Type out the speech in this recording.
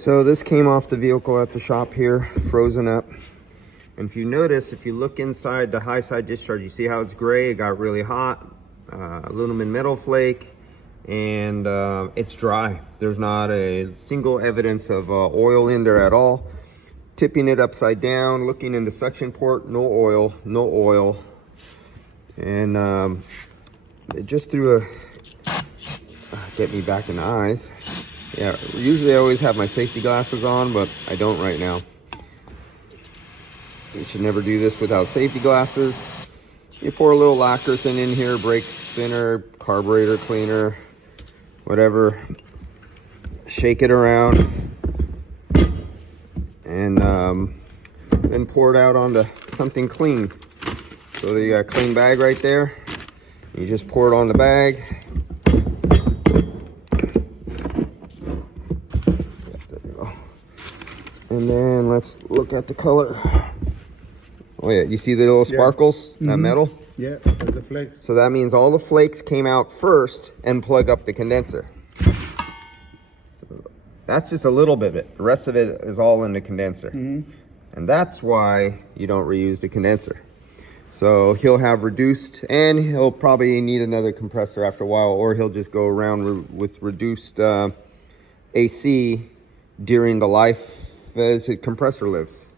So this came off the vehicle at the shop here, frozen up. And if you notice, if you look inside the high side discharge, you see how it's gray, it got really hot, aluminum metal flake, and it's dry. There's not a single evidence of oil in there at all. Tipping it upside down, looking in the suction port, no oil, no oil. And it just threw a, get me back in the eyes. Yeah, usually I always have my safety glasses on, but I don't right now. You should never do this without safety glasses. You pour a little lacquer thin in here, brake thinner, carburetor cleaner, whatever. Shake it around. And then pour it out onto something clean. So you got a clean bag right there. You just pour it on the bag. There you go. And then let's look at the color. Oh yeah, you see the little sparkles, that metal? Yeah, the flakes. So that means all the flakes came out first and plug up the condenser. So that's just a little bit of it. The rest of it is all in the condenser. And that's why you don't reuse the condenser. So he'll have reduced, and he'll probably need another compressor after a while, or he'll just go around with reduced AC during the life as his compressor lives.